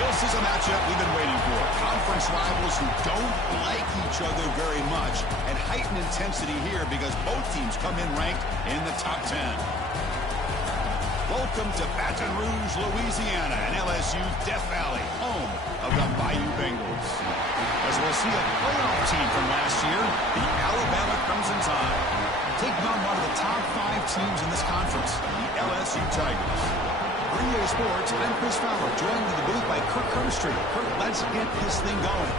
This is a matchup we've been waiting for. Conference rivals who don't like each other very much, and heightened intensity here because both teams come in ranked in the top 10. Welcome to Baton Rouge, Louisiana, and LSU's Death Valley, home of the Bayou Bengals. As we'll see a playoff team from last year, the Alabama Crimson Tide, taking on one of the top 5 teams in this conference, the LSU Tigers. For EA Sports, I'm Chris Fowler, joined in the booth by Kirk Herbstreit. Kirk, let's get this thing going.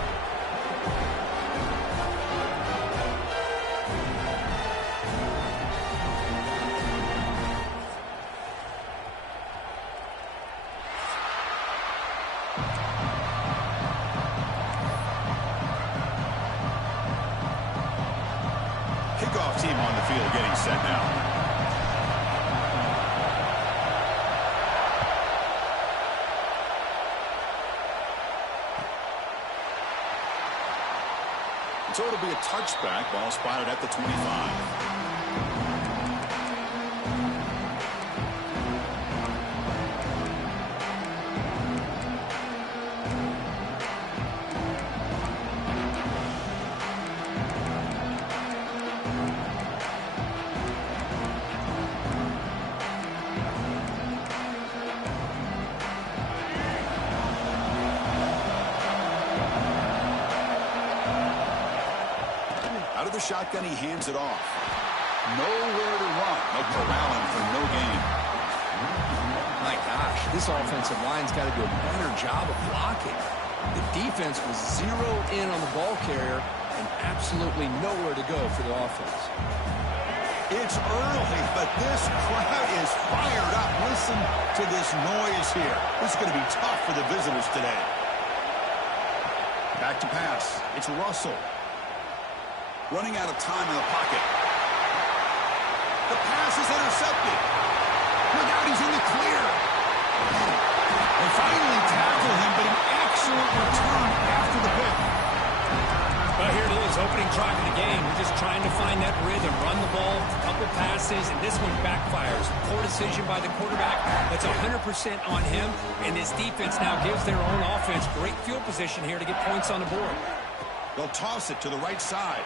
Kickoff team on the field getting set now. So it'll be a touchback, ball spotted at the 25. Out of the shotgun, he hands it off. Nowhere to run. No corralling for no gain. My gosh, this offensive line's got to do a better job of blocking. The defense was zeroed in on the ball carrier and absolutely nowhere to go for the offense. It's early, but this crowd is fired up. Listen to this noise here. This is going to be tough for the visitors today. Back to pass. It's Russell. Running out of time in the pocket. The pass is intercepted. Look out, he's in the clear. They finally tackle him, but an excellent return after the pick. Well, here it is, opening drive of the game. We're just trying to find that rhythm, run the ball, a couple passes, and this one backfires. Poor decision by the quarterback. That's 100% on him, and this defense now gives their own offense great field position here to get points on the board. They'll toss it to the right side.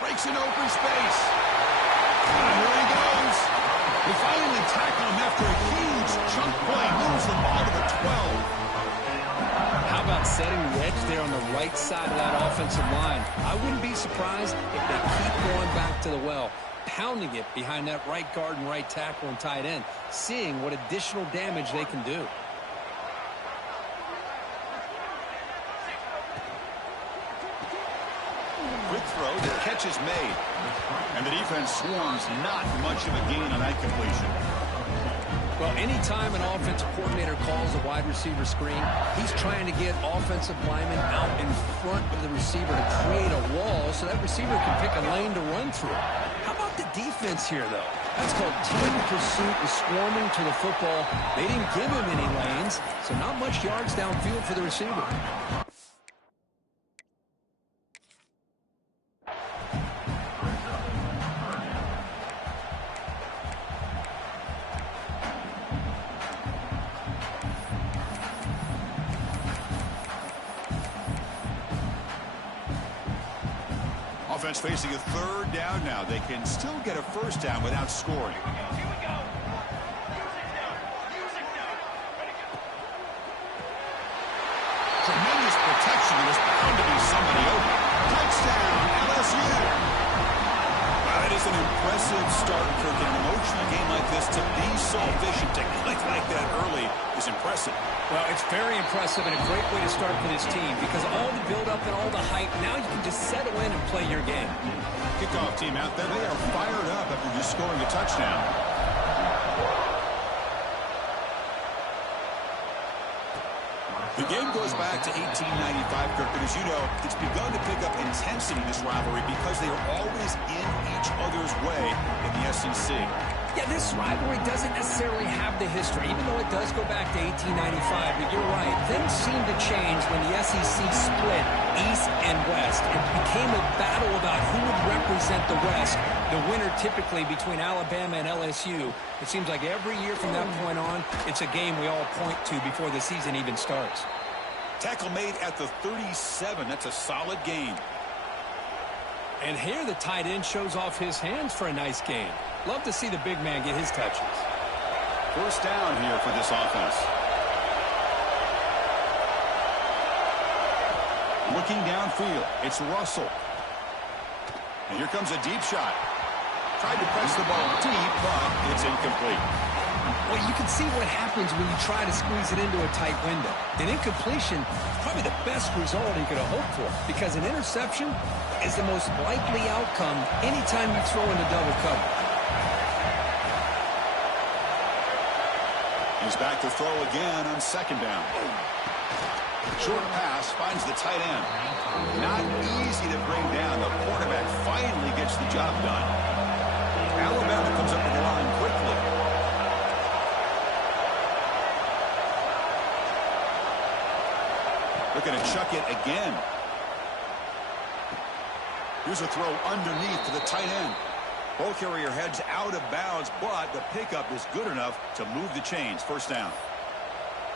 Breaks an open space. And here he goes. They finally tackle him after a huge chunk play. Moves the ball to the 12. How about setting the edge there on the right side of that offensive line? I wouldn't be surprised if they keep going back to the well, pounding it behind that right guard and right tackle and tight end, seeing what additional damage they can do. Quick throw, the catch is made. And the defense swarms, not much of a gain on that completion. Well, anytime an offensive coordinator calls a wide receiver screen, he's trying to get offensive linemen out in front of the receiver to create a wall so that receiver can pick a lane to run through. How about the defense here, though? That's called team pursuit and swarming to the football. They didn't give him any lanes, so not much yards downfield for the receiver. Offense facing a third down now. They can still get a first down without scoring. Tremendous protection. There's bound to be somebody open. Touchdown, LSU. That is an impressive start for an emotional game like this. To be so efficient, to click like that early is impressive. Well, it's very impressive and a great way to start for this team because all the build-up and all the hype, now you can just settle in and play your game. Kickoff team out there. They are fired up after just scoring a touchdown. The game goes back to 1895, Kirk, and as you know, it's begun to pick up intensity in this rivalry because they are always in each other's way in the SEC. Yeah, this rivalry doesn't necessarily have the history, even though it does go back to 1895. But you're right, things seemed to change when the SEC split East and West. It became a battle about who would represent the West, the winner typically between Alabama and LSU. It seems like every year from that point on, it's a game we all point to before the season even starts. Tackle made at the 37. That's a solid gain. And here the tight end shows off his hands for a nice gain. Love to see the big man get his touches. First down here for this offense. Looking downfield, it's Russell. And here comes a deep shot. Tried to press the ball deep, but it's incomplete. Well, you can see what happens when you try to squeeze it into a tight window. An incompletion is probably the best result you could have hoped for, because an interception is the most likely outcome anytime you throw into double cover. He's back to throw again on second down. Short pass finds the tight end. Not easy to bring down. The quarterback finally gets the job done. Alabama comes up to the line quickly. They're going to chuck it again. Here's a throw underneath to the tight end. Ball carrier heads out of bounds, but the pickup is good enough to move the chains. First down.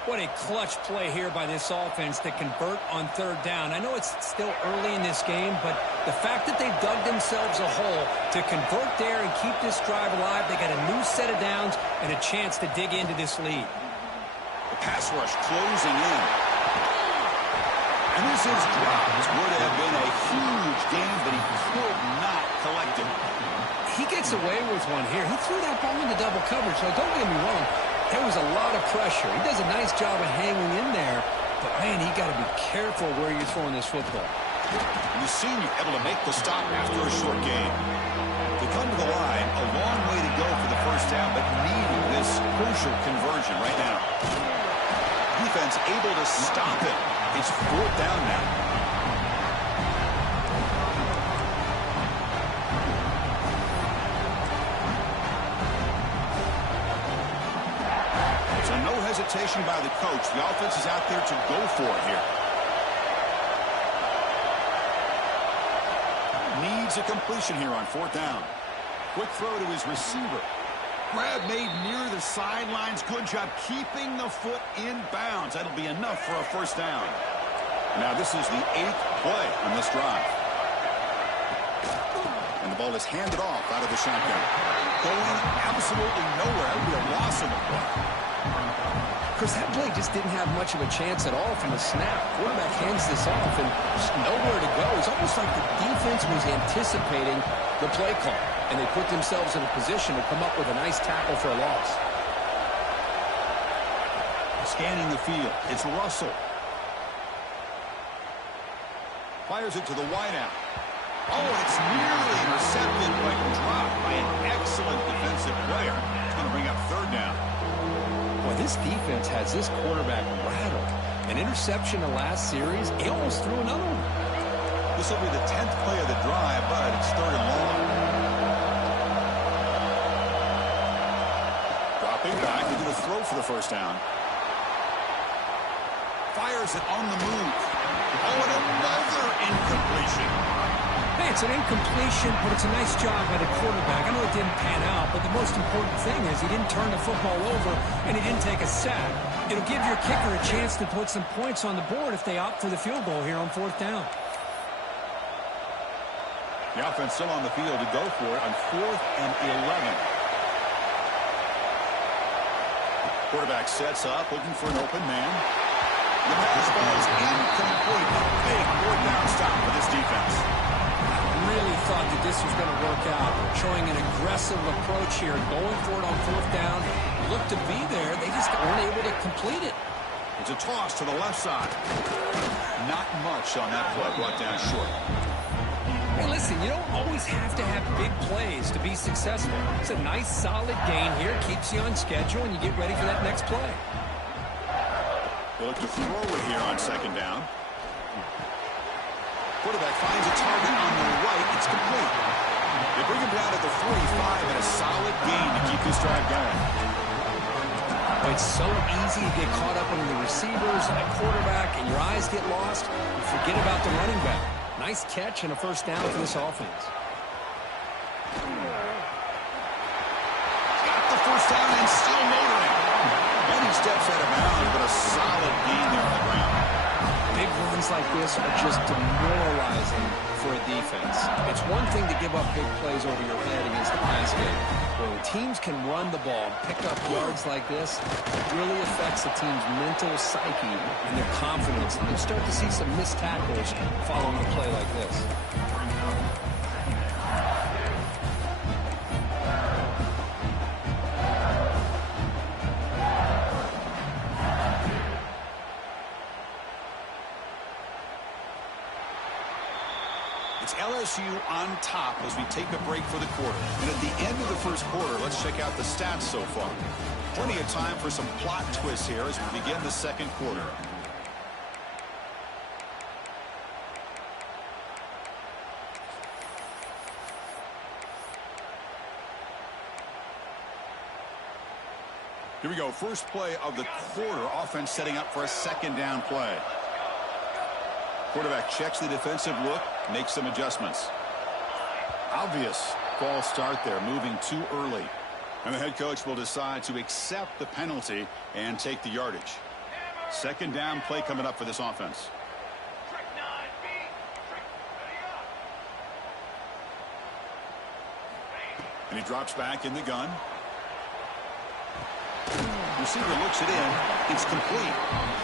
What a clutch play here by this offense to convert on third down. I know it's still early in this game, but the fact that they've dug themselves a hole to convert there and keep this drive alive, they got a new set of downs and a chance to dig into this lead. The pass rush closing in. And this is dropped. Would have been a huge gain, but he could not collect it. He gets away with one here. He threw that ball into double coverage, so don't get me wrong. There was a lot of pressure. He does a nice job of hanging in there, but, man, he got to be careful where you're throwing this football. The senior able to make the stop after a short gain. To come to the line, a long way to go for the first down, but needing this crucial conversion right now. Defense able to stop it. It's fourth down now. So no hesitation by the coach. The offense is out there to go for it here. Needs a completion here on fourth down. Quick throw to his receiver. Grab made near the sidelines. Good job keeping the foot in bounds. That'll be enough for a first down. Now this is the 8th play on this drive. And the ball is handed off out of the shotgun. Going absolutely nowhere. That would be a loss in the play. Because that play just didn't have much of a chance at all from the snap. Quarterback hands this off and just nowhere to go. It's almost like the defense was anticipating the play call, and they put themselves in a position to come up with a nice tackle for a loss. Scanning the field, it's Russell. Fires it to the wideout. Oh, it's nearly intercepted, but dropped by an excellent defensive player. It's going to bring up third down. Boy, this defense has this quarterback rattled. An interception in the last series, he almost threw another one. This will be the 10th play of the drive, but it's third and long. Dropping back, he's going to throw for the first down. Fires it on the move. Oh, and another incompletion. Hey, it's an incompletion, but it's a nice job by the quarterback. I know it didn't pan out, but the most important thing is he didn't turn the football over and he didn't take a sack. It'll give your kicker a chance to put some points on the board if they opt for the field goal here on fourth down. The offense still on the field to go for it on 4th and 11. Quarterback sets up, looking for an open man. The pass ball is incomplete. A big fourth down stop for this defense. Really thought that this was going to work out, showing an aggressive approach here, going for it on fourth down. Looked to be there. They just weren't able to complete it. It's a toss to the left side. Not much on that play, brought down short. Hey, listen, you don't always have to have big plays to be successful. It's a nice, solid gain here. Keeps you on schedule, and you get ready for that next play. They look to throw it here on second down. Quarterback finds a target on the right. It's complete. They bring him down at the 45 and a solid gain to keep this drive going. It's so easy to get caught up in the receivers and the quarterback, and your eyes get lost. You forget about the running back. Nice catch and a first down for this offense. Got the first down and still motoring. And he steps out of bounds, but a solid gain there on the ground. runs like this are just demoralizing for a defense. It's one thing to give up big plays over your head against the pass game. But when teams can run the ball and pick up yards like this, it really affects the team's mental psyche and their confidence. And you start to see some missed tackles following a play like this. It's LSU on top as we take a break for the quarter. And at the end of the first quarter, let's check out the stats so far. Plenty of time for some plot twists here as we begin the second quarter. Here we go. First play of the quarter. Offense setting up for a second down play. Quarterback checks the defensive look, makes some adjustments. Obvious false start there, moving too early. And the head coach will decide to accept the penalty and take the yardage. Second down play coming up for this offense. And he drops back in the gun. Receiver looks it in. It's complete.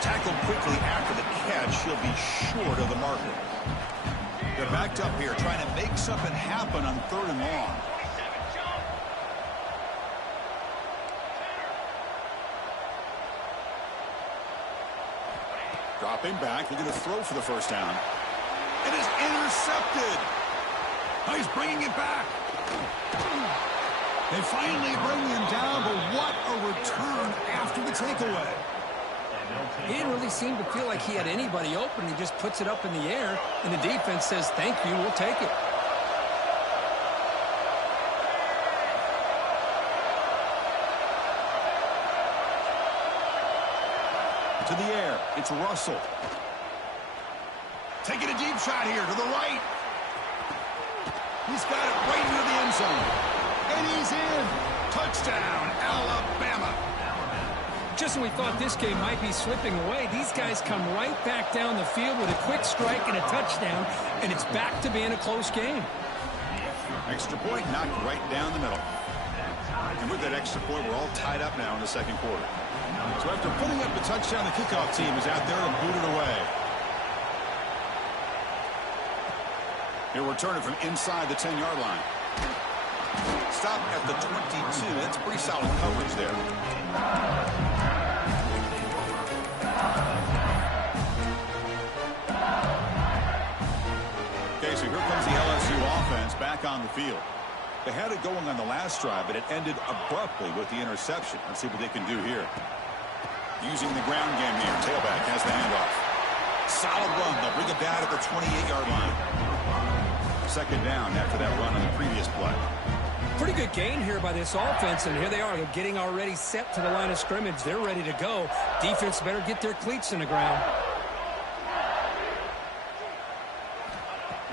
Tackled quickly after the catch. He'll be short of the marker. They're backed up here trying to make something happen on 3rd and long. Dropping back, looking to throw for the first down. It is intercepted. Oh, he's bringing it back. They finally bring him down, but what a return after the takeaway. He didn't really seem to feel like he had anybody open. He just puts it up in the air, and the defense says, thank you, we'll take it. To the air, it's Russell. Taking a deep shot here to the right. He's got it right into the end zone. And he's in. Touchdown, Alabama. Just when we thought this game might be slipping away, these guys come right back down the field with a quick strike and a touchdown, and it's back to being a close game. Extra point knocked right down the middle. And with that extra point, we're all tied up now in the second quarter. So after putting up the touchdown, the kickoff team is out there to boot it away. He'll return it from inside the 10-yard line. Stop at the 22. That's pretty solid coverage there. Okay, so here comes the LSU offense back on the field. They had it going on the last drive, but it ended abruptly with the interception. Let's see what they can do here. Using the ground game here. Tailback has the handoff. Solid run. They'll bring it down at the 28-yard line. Second down after that run on the previous play. Pretty good gain here by this offense, and here they are. They're getting already set to the line of scrimmage. They're ready to go. Defense better get their cleats in the ground.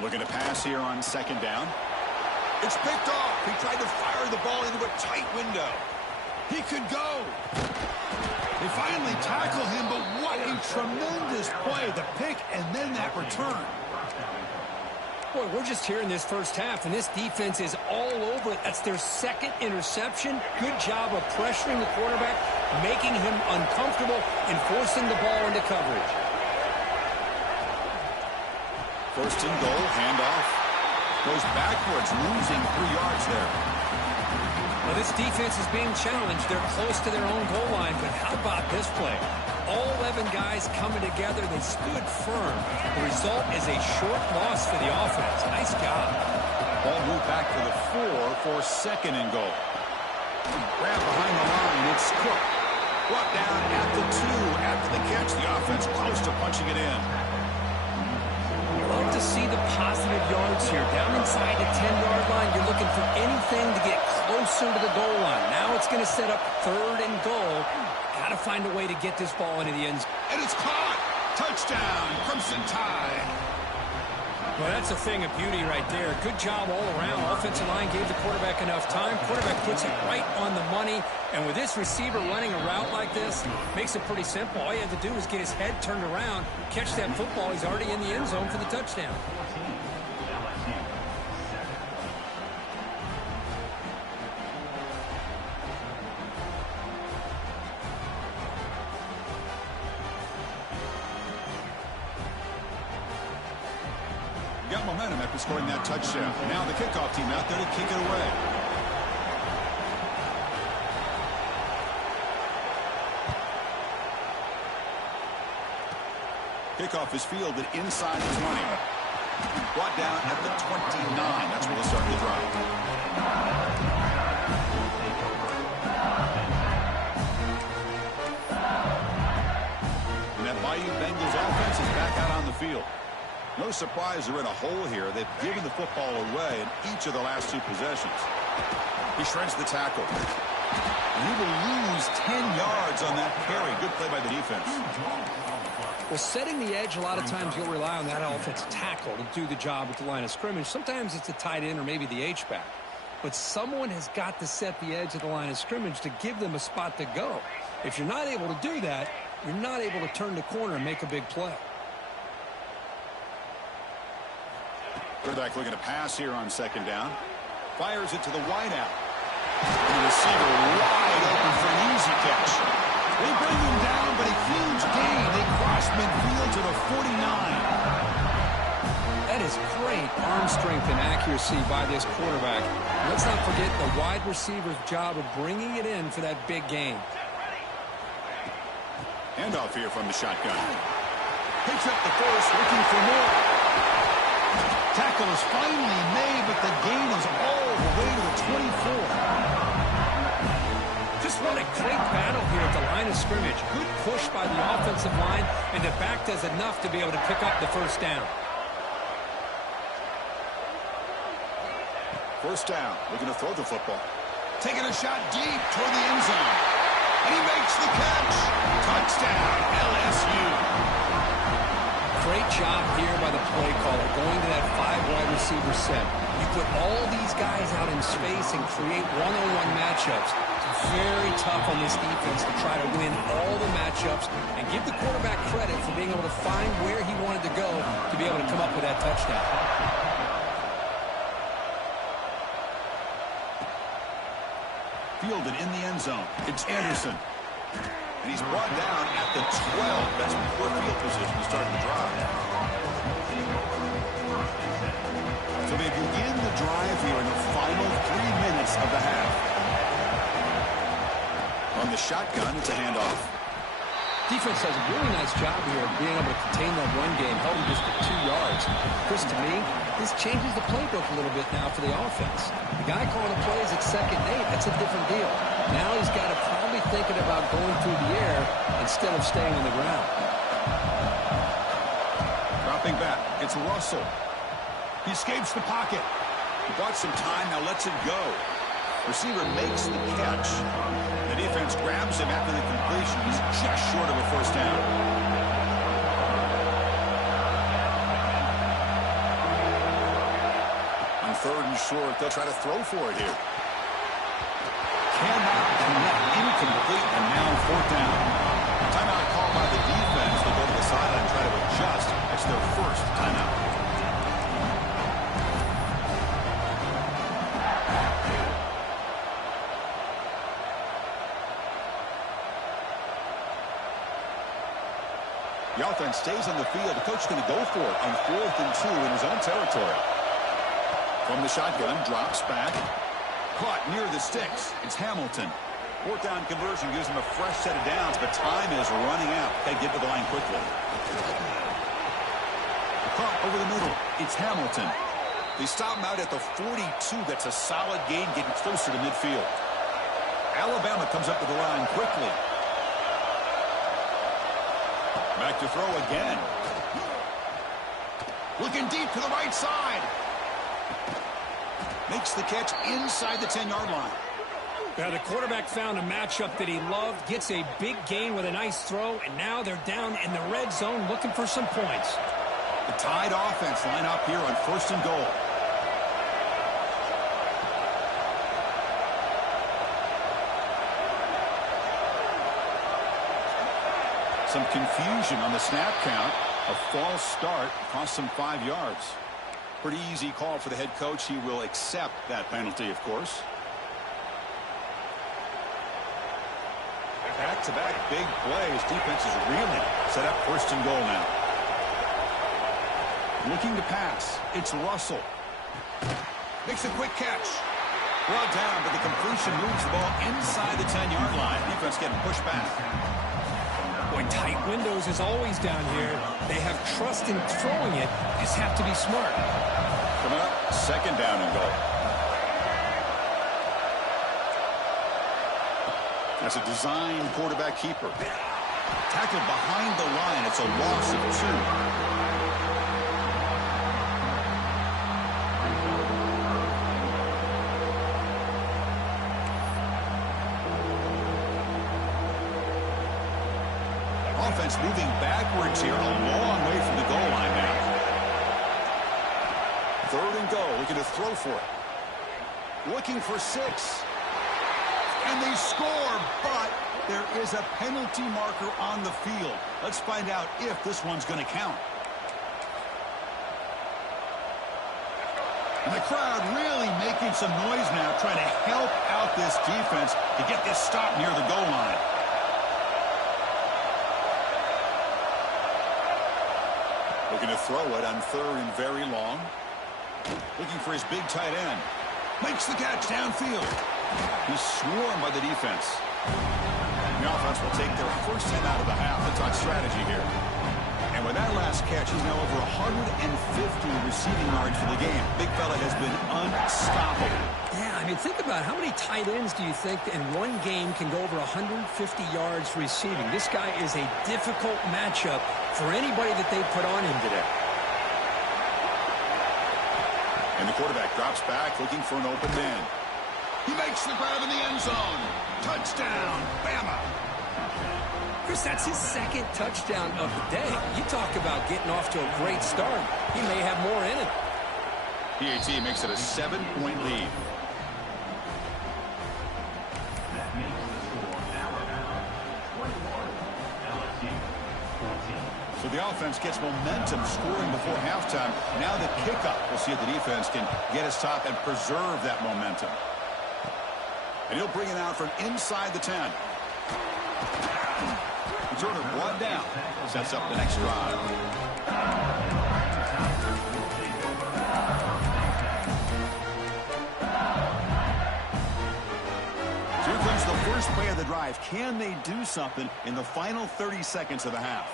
Looking to pass here on second down. It's picked off. He tried to fire the ball into a tight window. He could go. They finally tackle him, but what a tremendous play. The pick and then that return. Boy, we're just here in this first half, and this defense is all over it. That's their second interception. Good job of pressuring the quarterback, making him uncomfortable, and forcing the ball into coverage. First and goal, handoff. Goes backwards, losing 3 yards there. Well, this defense is being challenged. They're close to their own goal line, but how about this play? All 11 guys coming together. They stood firm. The result is a short loss for the offense. Nice job. Ball moved back to the 4 for second and goal. Grab behind the line. It's Cook. Brought down at the 2 after the catch. The offense close to punching it in. Love to see the positive yards here. Down inside the 10-yard line, you're looking for anything to get closer to the goal line. Now it's going to set up 3rd and goal. Got to find a way to get this ball into the end zone. And it's caught. Touchdown, Crimson Tide. Well, that's a thing of beauty right there. Good job all around. Offensive line gave the quarterback enough time. Quarterback puts it right on the money. And with this receiver running a route like this, makes it pretty simple. All you have to do is get his head turned around, catch that football. He's already in the end zone for the touchdown. Got momentum after scoring that touchdown. Now the kickoff team out there to kick it away. Kickoff is fielded inside the 20. Brought down at the 29. That's where they'll start the drive. And that Bayou Bengals offense is back out on the field. No surprise they're in a hole here. They've given the football away in each of the last two possessions. He shreds the tackle. And he will lose 10 yards on that carry. Good play by the defense. Well, setting the edge, a lot of times you'll rely on that offensive tackle to do the job at the line of scrimmage. Sometimes it's a tight end or maybe the H-back. But someone has got to set the edge of the line of scrimmage to give them a spot to go. If you're not able to do that, you're not able to turn the corner and make a big play. Quarterback looking to pass here on second down. Fires it to the wideout. And the receiver wide open for an easy catch. They bring him down, but a huge gain. They cross midfield to the 49. That is great arm strength and accuracy by this quarterback. Let's not forget the wide receiver's job of bringing it in for that big gain. Handoff here from the shotgun. Picks up the first, looking for more. Tackle is finally made, but the gain is all the way to the 24. Just what a great battle here at the line of scrimmage. Good push by the offensive line, and the back does enough to be able to pick up the first down. First down, looking to throw the football. Taking a shot deep toward the end zone. And he makes the catch. Touchdown, LSU. Great job here by the play caller, going to that 5 wide receiver set. You put all these guys out in space and create one-on-one matchups. It's very tough on this defense to try to win all the matchups and give the quarterback credit for being able to find where he wanted to go to be able to come up with that touchdown. Fielded in the end zone. It's Anderson. And he's brought down at the 12. That's poor field position to start the drive. So they begin the drive here in the final 3 minutes of the half. On the shotgun, it's a handoff. Defense does a really nice job here of being able to contain that run game, held him just for 2 yards. Chris, to me, this changes the playbook a little bit now for the offense. The guy calling the plays at 2nd and 8, that's a different deal. Now he's got to probably thinking about going through the air instead of staying on the ground. Dropping back, it's Russell. He escapes the pocket. He bought some time, now lets it go. Receiver makes the catch. The defense grabs him after the completion. He's just short of a first down. On 3rd and short, they'll try to throw for it here. Cannot connect, incomplete, and now 4th down. Timeout called by the defense. They go to the sideline and try to adjust. That's their first timeout. The offense stays on the field. The coach is going to go for it on 4th and 2 in his own territory. From the shotgun, drops back. Caught near the sticks. It's Hamilton. 4th down conversion gives him a fresh set of downs, but time is running out. They get to the line quickly. Caught over the middle. It's Hamilton. They stop him out at the 42. That's a solid gain, getting closer to midfield. Alabama comes up to the line quickly. Back to throw again. Looking deep to the right side. Makes the catch inside the 10-yard line. Now the quarterback found a matchup that he loved, gets a big gain with a nice throw, and now they're down in the red zone looking for some points. The Tide offense line up here on 1st and goal. Some confusion on the snap count. A false start cost him 5 yards. Pretty easy call for the head coach. He will accept that penalty, of course. Back-to-back big plays. Defense is really set up 1st and goal now. Looking to pass. It's Russell. Makes a quick catch. Brought down, but the completion moves the ball inside the 10-yard line. Defense getting pushed back. Boy, tight windows is always down here. They have trust in throwing it. Just have to be smart. Coming up, 2nd down and goal. That's a design quarterback keeper. Tackled behind the line. It's a loss of 2. Offense moving backwards here, a long way from the goal line now. 3rd and goal, looking to throw for it. Looking for 6. And they score, but there is a penalty marker on the field. Let's find out if this one's going to count. And the crowd really making some noise now, trying to help out this defense to get this stop near the goal line. Looking to throw it on 3rd and very long. Looking for his big tight end. Makes the catch downfield. He's swarmed by the defense. The offense will take their first hit out of the half. Let's talk strategy here. And with that last catch, he's now over 150 receiving yards for the game. Big fella has been unstoppable. Yeah, I mean, think about how many tight ends do you think in one game can go over 150 yards receiving? This guy is a difficult matchup for anybody that they put on him today. And the quarterback drops back, looking for an open man. He makes the grab in the end zone. Touchdown, Bama. Chris, that's his 2nd touchdown of the day. You talk about getting off to a great start. He may have more in it. PAT makes it a 7-point lead. So the offense gets momentum scoring before halftime. Now the kickoff. We'll see if the defense can get his top and preserve that momentum. And he'll bring it out from inside the 10. Returner brought down. Sets up the next drive. So here comes the first play of the drive. Can they do something in the final 30 seconds of the half?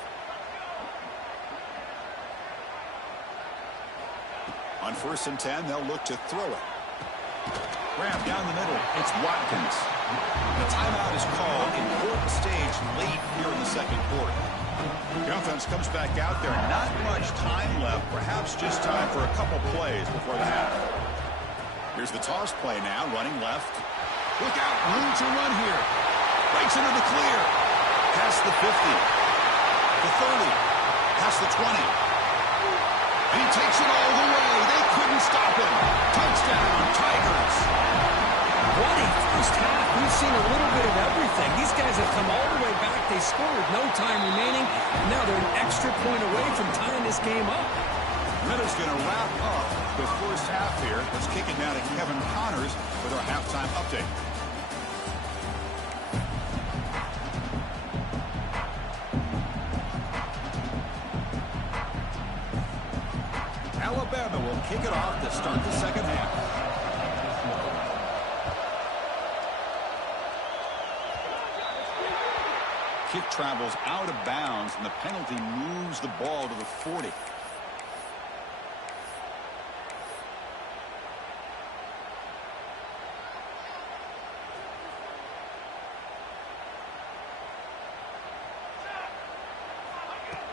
On 1st and 10, they'll look to throw it. Grab down the middle. It's Watkins. The timeout is called. Important stage late here in the 2nd quarter. The offense comes back out there. Not much time left. Perhaps just time for a couple plays before the half. Here's the toss play now. Running left. Look out. Room to run here. Breaks into the clear. Past the 50. The 30. Past the 20. And he takes it all the way. They couldn't stop him. Touchdown, Tigers. What a first half. We've seen a little bit of everything. These guys have come all the way back. They scored with no time remaining. Now they're an extra point away from tying this game up. Ritter's going to wrap up the first half here. Let's kick it down to Kevin Connors with our halftime update. Alabama will kick it off to start the 2nd half. Kick travels out of bounds, and the penalty moves the ball to the 40.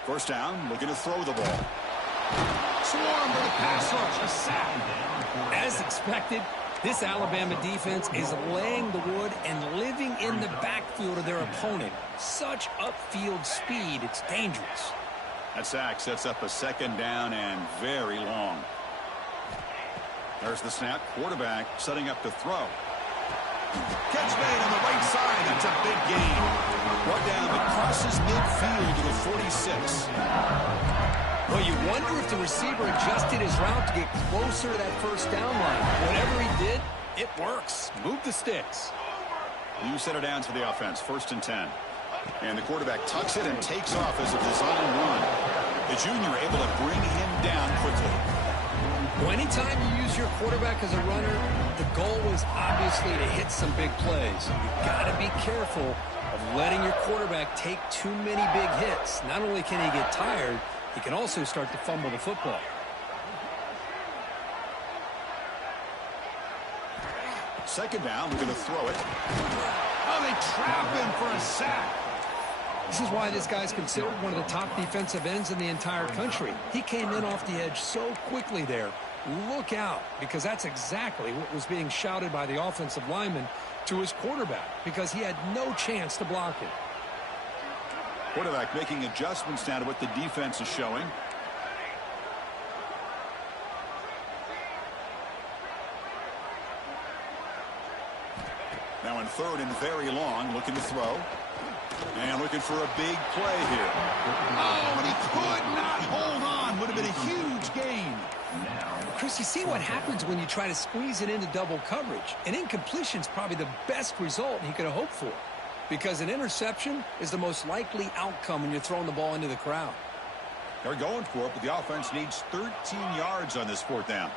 First down, looking to throw the ball. Swarmed with a pass rush, a sack. As expected, this Alabama defense is laying the wood and living in the backfield of their opponent. Such upfield speed, it's dangerous. That sack sets up a second down and very long. There's the snap. Quarterback setting up to throw. Catch made on the right side. That's a big gain. Brought down, but crosses midfield to the 46. Well, you wonder if the receiver adjusted his route to get closer to that first down line. Whatever he did, it works. Move the sticks. New set of downs for the offense. 1st and 10. And the quarterback tucks it and takes off as a design run. The junior able to bring him down quickly. Well, anytime you use your quarterback as a runner, the goal is obviously to hit some big plays. You've got to be careful of letting your quarterback take too many big hits. Not only can he get tired, he can also start to fumble the football. Second down, we're going to throw it. Oh, they trap him for a sack. This is why this guy's considered one of the top defensive ends in the entire country. He came in off the edge so quickly there. Look out, because that's exactly what was being shouted by the offensive lineman to his quarterback, because he had no chance to block it. Quarterback making adjustments now to what the defense is showing. Now in 3rd and very long, looking to throw. And looking for a big play here. Oh, and he could not hold on. Would have been a huge gain. Chris, you see what happens when you try to squeeze it into double coverage. An incompletion is probably the best result he could have hoped for, because an interception is the most likely outcome when you're throwing the ball into the crowd. They're going for it, but the offense needs 13 yards on this 4th down.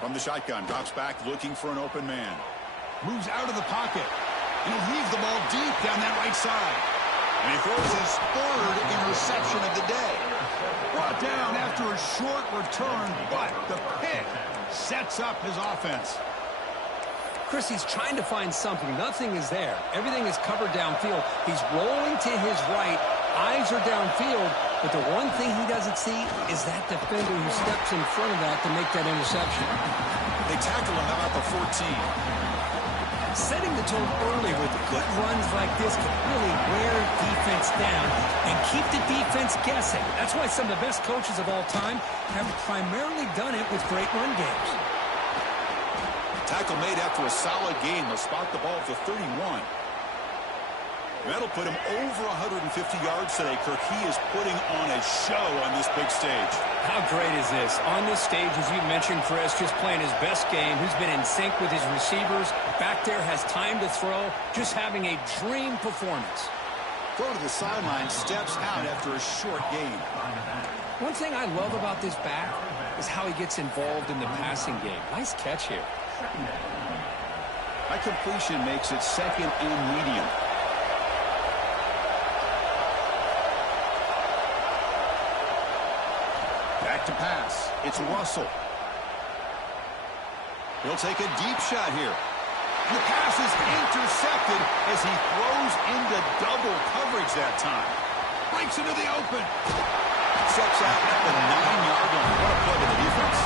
From the shotgun, drops back, looking for an open man. Moves out of the pocket. And he'll leave the ball deep down that right side. And he throws his 3rd interception of the day. Brought down after a short return, but the pick sets up his offense. Chris, he's trying to find something. Nothing is there. Everything is covered downfield. He's rolling to his right. Eyes are downfield. But the one thing he doesn't see is that defender who steps in front of that to make that interception. They tackle him about the 14. Setting the tone early with good runs like this can really wear defense down and keep the defense guessing. That's why some of the best coaches of all time have primarily done it with great run games. Tackle made after a solid game. They'll spot the ball at the 31. That'll put him over 150 yards today, Kirk. He is putting on a show on this big stage. How great is this? On this stage, as you mentioned, Chris, just playing his best game. He's been in sync with his receivers. Back there, has time to throw. Just having a dream performance. Throw to the sideline, steps out after a short gain. One thing I love about this back is how he gets involved in the passing game. Nice catch here. That completion makes it 2nd and medium. Back to pass. It's Russell. He'll take a deep shot here. The pass is intercepted as he throws into double coverage that time. Breaks into the open. Steps out at the 9-yard line. What a play to the defense.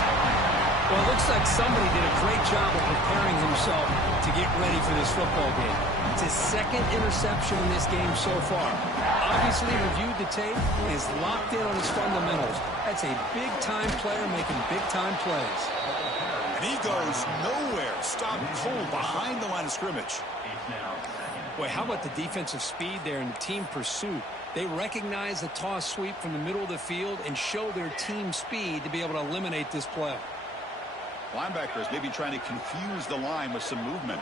Well, it looks like somebody did a great job of preparing himself to get ready for this football game. It's his 2nd interception in this game so far. Obviously reviewed the tape and is locked in on his fundamentals. That's a big-time player making big-time plays. And he goes nowhere. Stopped cold behind the line of scrimmage. Boy, how about the defensive speed there and the team pursuit? They recognize the toss sweep from the middle of the field and show their team speed to be able to eliminate this play. Linebackers maybe trying to confuse the line with some movement.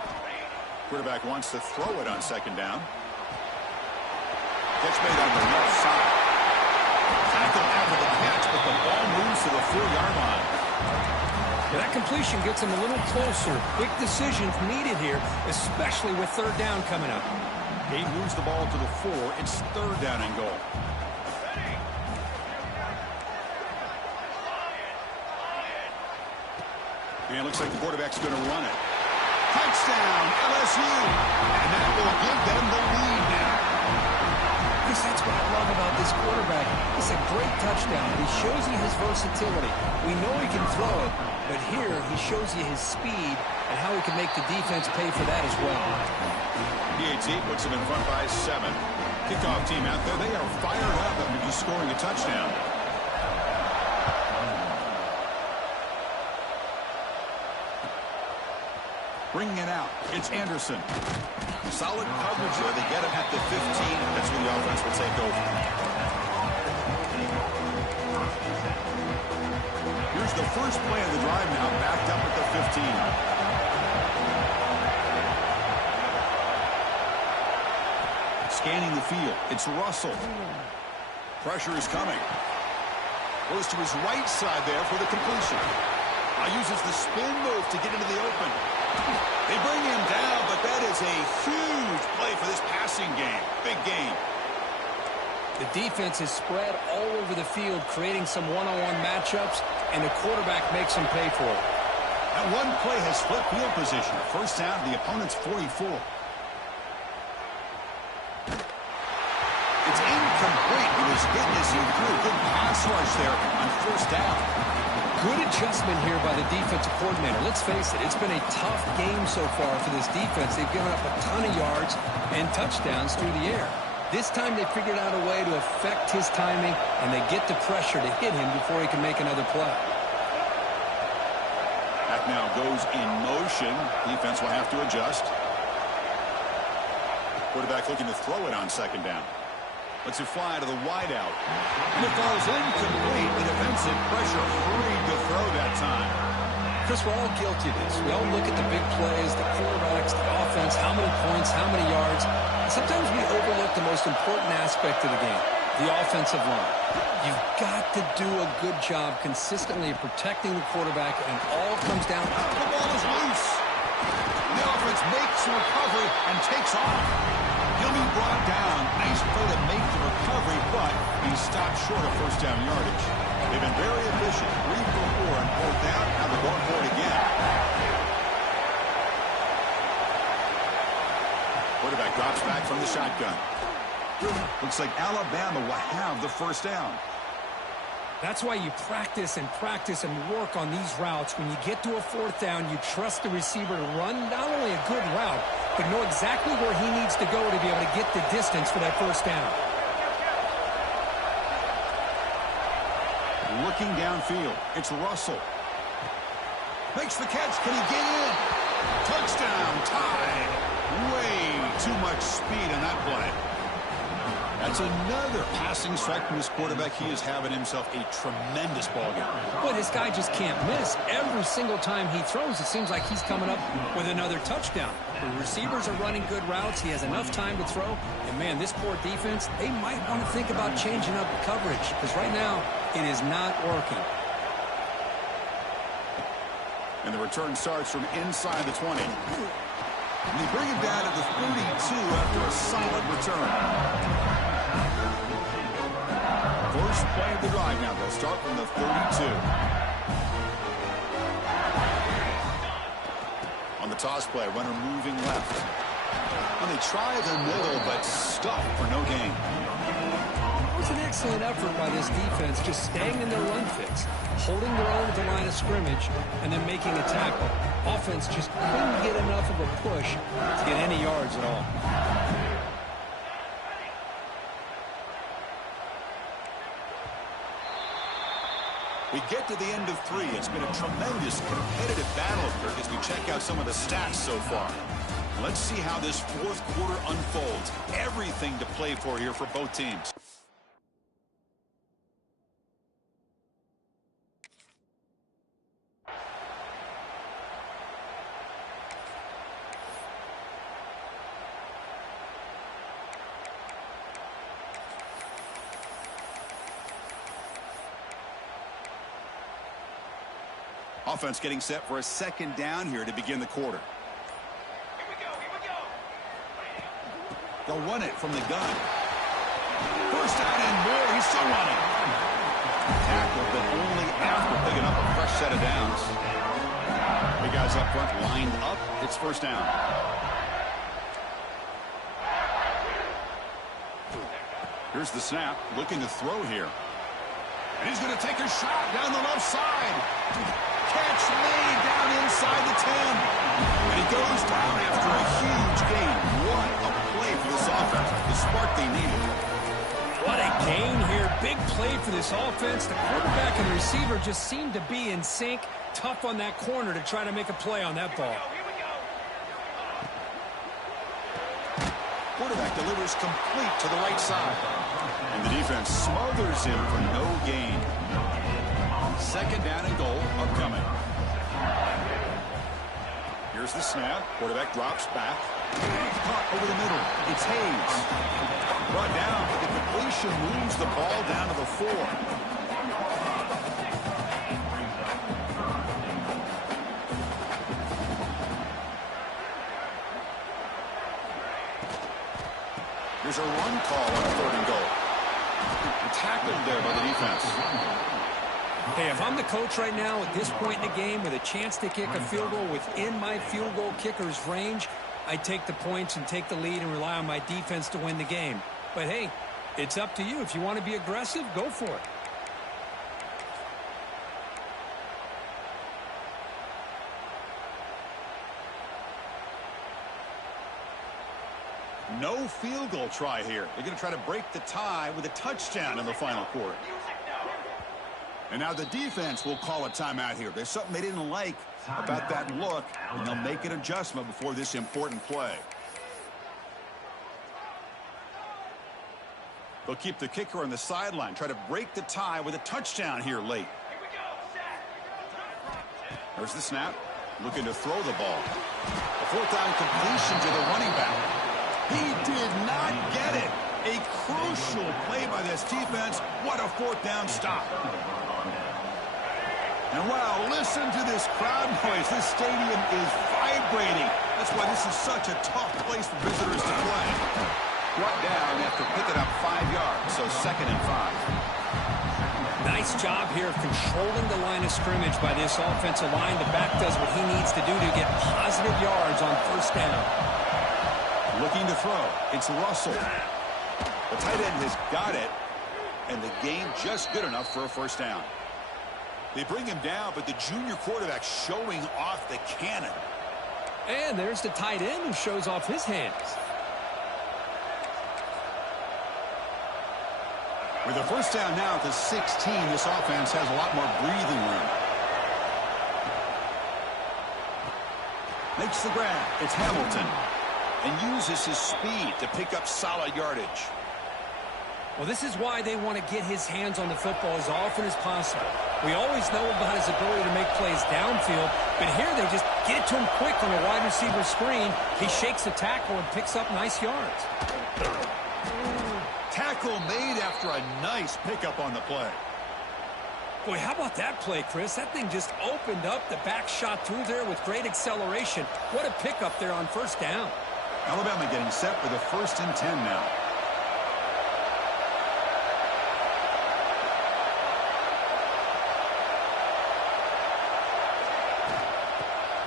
Quarterback wants to throw it on 2nd down. Catch made on the left side. Tackle after the catch, but the ball moves to the 4-yard line. Yeah, that completion gets him a little closer. Big decisions needed here, especially with 3rd down coming up. He moves the ball to the 4. It's 3rd down and goal. And it looks like the quarterback's going to run it. Touchdown, LSU. And that will give them the lead now. That's what I love about this quarterback. It's a great touchdown. He shows you his versatility. We know he can throw it, but here he shows you his speed and how he can make the defense pay for that as well. PAT puts him in front by 7. Kickoff team out there. They are fired up after just scoring a touchdown. Bringing it out. It's Anderson. Solid coverage there. They get him at the 15. That's where the offense will take over. Here's the first play of the drive now, backed up at the 15. Scanning the field. It's Russell. Pressure is coming. Goes to his right side there for the completion. Now uses the spin move to get into the open. They bring him down, but that is a huge play for this passing game. Big game. The defense is spread all over the field, creating some one-on-one matchups, and the quarterback makes them pay for it. That one play has flipped field position. First down to the opponent's 44. It's incomplete. He was hitting as he threw a good pass rush there on first down. Good adjustment here by the defensive coordinator. Let's face it, it's been a tough game so far for this defense. They've given up a ton of yards and touchdowns through the air. This time they figured out a way to affect his timing, and they get the pressure to hit him before he can make another play. That now goes in motion. Defense will have to adjust. Quarterback looking to throw it on second down. Lets it fly to the wideout. And it falls incomplete. The defensive pressure hurried to throw that time. Chris, we're all guilty of this. We all look at the big plays, the quarterbacks, the offense, how many points, how many yards. Sometimes we overlook the most important aspect of the game, the offensive line. You've got to do a good job consistently of protecting the quarterback, and all comes down. The ball is loose. The offense makes the recovery and takes off. He'll be brought down. Nice play to make the recovery, but he stopped short of first down yardage. They've been very efficient. 3 for 4 and pulled down. Now they're going for it again. Quarterback drops back from the shotgun. Looks like Alabama will have the first down. That's why you practice and practice and work on these routes. When you get to a fourth down, you trust the receiver to run not only a good route, but know exactly where he needs to go to be able to get the distance for that first down. Looking downfield, it's Russell. Makes the catch. Can he get in? Touchdown, tied. Way too much speed in that play. That's another passing strike from this quarterback. He is having himself a tremendous ball game. Well, this guy just can't miss. Every single time he throws, it seems like he's coming up with another touchdown. The receivers are running good routes. He has enough time to throw. And, man, this poor defense, they might want to think about changing up coverage because right now it is not working. And the return starts from inside the 20. And they bring him down to the 32 after a solid return. First play of the drive now. They'll start from the 32. On the toss play, runner moving left. And they try the middle, but stuffed for no gain. It was an excellent effort by this defense, just staying in their run fix, holding their own at the line of scrimmage, and then making a tackle. Offense just couldn't get enough of a push to get any yards at all. We get to the end of 3. It's been a tremendous competitive battle here as we check out some of the stats so far. Let's see how this fourth quarter unfolds. Everything to play for here for both teams. Offense getting set for a second down here to begin the quarter. Here we go. They'll run it from the gun. First down and more. He's still running. Tackled, but only after picking up a fresh set of downs. The guys up front lined up. It's first down. Here's the snap. Looking to throw here. And he's going to take a shot down the left side. Catch made down inside the 10. And he goes down after a huge gain. What a play for this offense. The spark they needed. What a gain here. Big play for this offense. The quarterback and the receiver just seem to be in sync. Tough on that corner to try to make a play on that ball. Quarterback delivers complete to the right side. And the defense smothers him for no gain. Second down and goal upcoming. Here's the snap. Quarterback drops back. Caught over the middle. It's Hayes. Brought down. The completion moves the ball down to the 4. There's a run call on 3rd and goal. Tackled there by the defense. Hey, if I'm the coach right now at this point in the game with a chance to kick a field goal within my field goal kicker's range, I'd take the points and take the lead and rely on my defense to win the game. But hey, it's up to you. If you want to be aggressive, go for it. No field goal try here. They're going to try to break the tie with a touchdown in the final quarter. And now the defense will call a timeout here. There's something they didn't like about that look, and they'll make an adjustment before this important play. They'll keep the kicker on the sideline, try to break the tie with a touchdown here late. There's the snap. Looking to throw the ball. A 4th down completion to the running back. He did not get it. A crucial play by this defense. What a 4th down stop. And wow, listen to this crowd noise. This stadium is vibrating. That's why this is such a tough place for visitors to play. Brought down after picking up 5 yards, so 2nd and 5. Nice job here of controlling the line of scrimmage by this offensive line. The back does what he needs to do to get positive yards on 1st down. Looking to throw. It's Russell. The tight end has got it, and the gain just good enough for a 1st down. They bring him down, but the junior quarterback showing off the cannon. And there's the tight end who shows off his hands. With a 1st down now at the 16, this offense has a lot more breathing room. Makes the grab. It's Hamilton. And uses his speed to pick up solid yardage. Well, this is why they want to get his hands on the football as often as possible. We always know about his ability to make plays downfield, but here they just get it to him quick on a wide receiver screen. He shakes the tackle and picks up nice yards. Tackle made after a nice pickup on the play. Boy, how about that play, Chris? That thing just opened up. The back shot through there with great acceleration. What a pickup there on 1st down. Alabama getting set for the 1st and 10 now.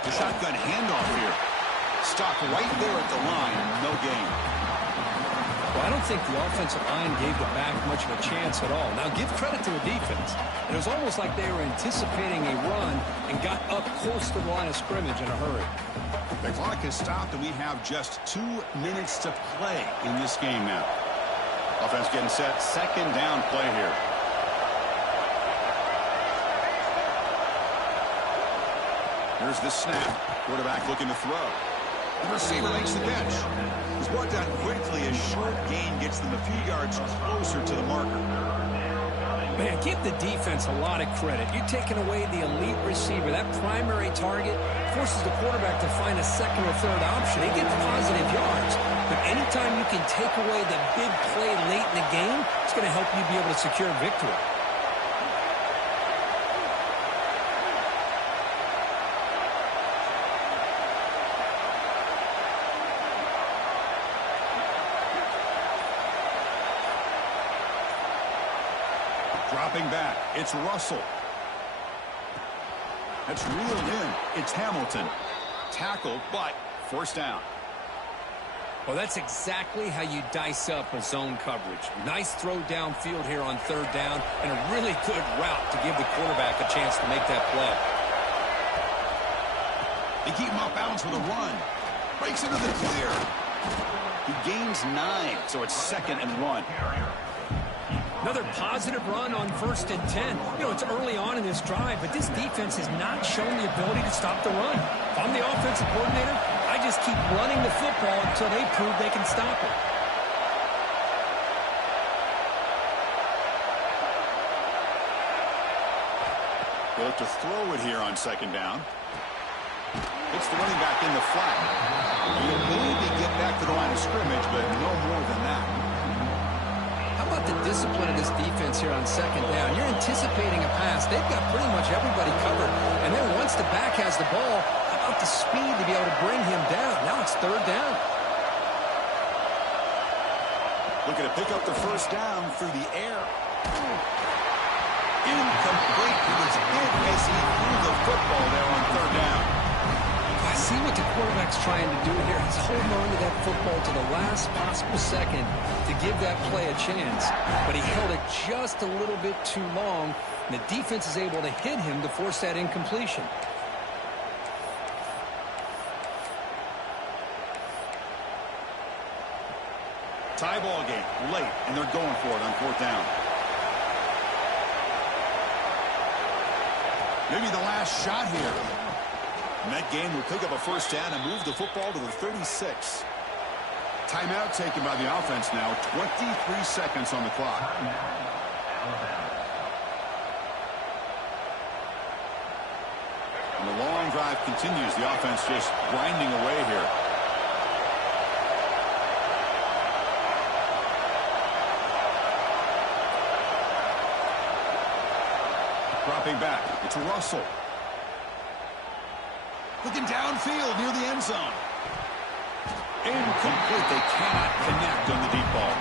The shotgun handoff here. Stopped right there at the line. No gain. Well, I don't think the offensive line gave the back much of a chance at all. Now, give credit to the defense. It was almost like they were anticipating a run and got up close to the line of scrimmage in a hurry. The clock has stopped, and we have just 2 minutes to play in this game now. Offense getting set. 2nd down play here. Here's the snap. Quarterback looking to throw. The receiver makes the catch. He's brought down quickly. A short gain gets them a few yards closer to the marker. Man, give the defense a lot of credit. You're taking away the elite receiver. That primary target forces the quarterback to find a 2nd or 3rd option. He gets positive yards. But anytime you can take away the big play late in the game, it's going to help you be able to secure victory. Dropping back, it's Russell. That's reeled in. It's Hamilton. Tackled, but first down. Well, that's exactly how you dice up a zone coverage. Nice throw downfield here on third down, and a really good route to give the quarterback a chance to make that play. They keep him off balance with a run. Breaks into the clear. He gains 9, so it's 2nd and 1. Another positive run on 1st and 10. You know, it's early on in this drive, but this defense has not shown the ability to stop the run. If I'm the offensive coordinator, I just keep running the football until they prove they can stop it. They look to throw it here on 2nd down. It's the running back in the flat. The ability to get back to the line of scrimmage, but no more than that. How about the discipline of this defense here on 2nd down? You're anticipating a pass. They've got pretty much everybody covered. And then once the back has the ball, how about the speed to be able to bring him down? Now it's 3rd down. Looking to pick up the first down through the air. Incomplete. He was hit as he threw the football there on 3rd down. I see what the quarterback's trying to do here. He's holding on to that football to the last possible second to give that play a chance. But he held it just a little bit too long, and the defense is able to hit him to force that incompletion. Tie ball game late, and they're going for it on 4th down. Maybe the last shot here. And that game will pick up a first down and move the football to the 36. Timeout taken by the offense now. 23 seconds on the clock. And the long drive continues. The offense just grinding away here. Dropping back. It's Russell. Looking downfield near the end zone. Incomplete. They cannot connect on the deep ball.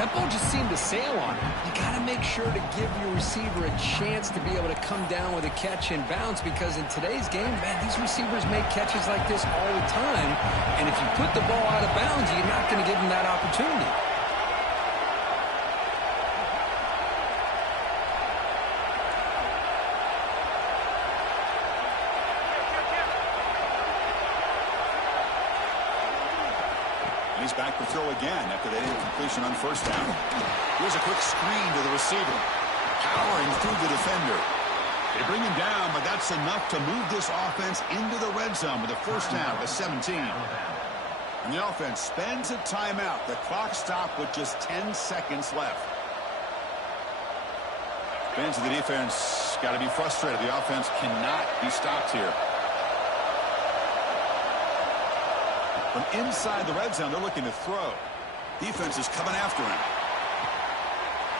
That ball just seemed to sail on him. You got to make sure to give your receiver a chance to be able to come down with a catch and bounce, because in today's game, man, these receivers make catches like this all the time. And if you put the ball out of bounds, you're not going to give them that opportunity. He's back to throw again after that incompletion on 1st down. Here's a quick screen to the receiver. Powering through the defender. They bring him down, but that's enough to move this offense into the red zone with a first down at 17. And the offense spends a timeout. The clock stopped with just 10 seconds left. Fans of the defense got to be frustrated. The offense cannot be stopped here. From inside the red zone, they're looking to throw. Defense is coming after him.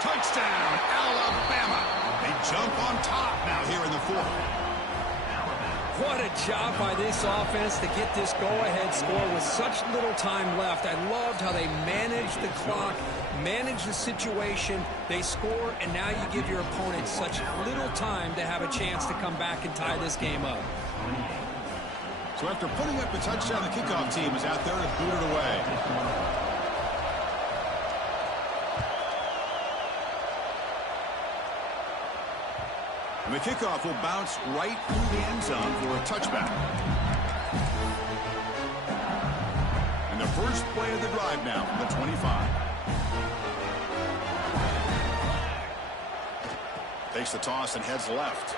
Touchdown, Alabama. They jump on top now here in the 4th. What a job by this offense to get this go-ahead score with such little time left. I loved how they managed the clock, managed the situation. They score, and now you give your opponent such little time to have a chance to come back and tie this game up. So after putting up the touchdown, the kickoff team is out there to boot it away. And the kickoff will bounce right through the end zone for a touchback. And the first play of the drive now from the 25. Takes the toss and heads left.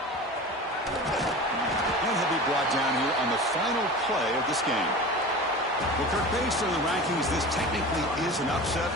And he'll be brought down here on the final play of this game. Well, Kirk, based on the rankings, this technically is an upset.